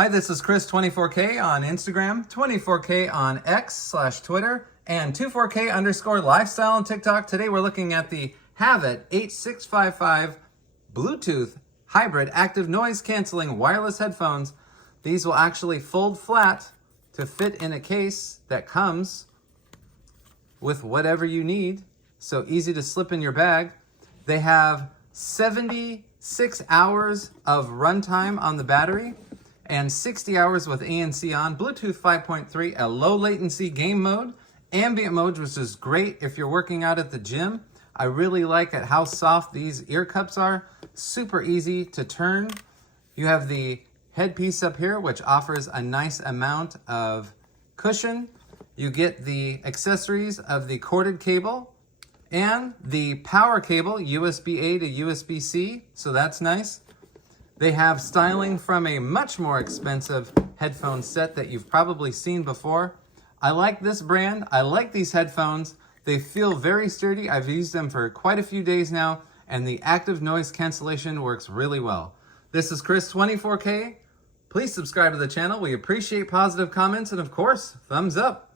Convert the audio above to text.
Hi, this is Chris 24K on Instagram, 24K on X/Twitter, and 24K_lifestyle on TikTok. Today we're looking at the Havit H655 Bluetooth hybrid active noise canceling wireless headphones. These will actually fold flat to fit in a case that comes with whatever you need. So easy to slip in your bag. They have 76 hours of runtime on the battery and 60 hours with ANC on, Bluetooth 5.3, a low latency game mode, ambient mode, which is great if you're working out at the gym. I really like at how soft these ear cups are, super easy to turn. You have the headpiece up here, which offers a nice amount of cushion. You get the accessories of the corded cable and the power cable, USB-A to USB-C, so that's nice. They have styling from a much more expensive headphone set that you've probably seen before. I like this brand. I like these headphones. They feel very sturdy. I've used them for quite a few days now, and the active noise cancellation works really well. This is Chris 24K. Please subscribe to the channel. We appreciate positive comments and, of course, thumbs up.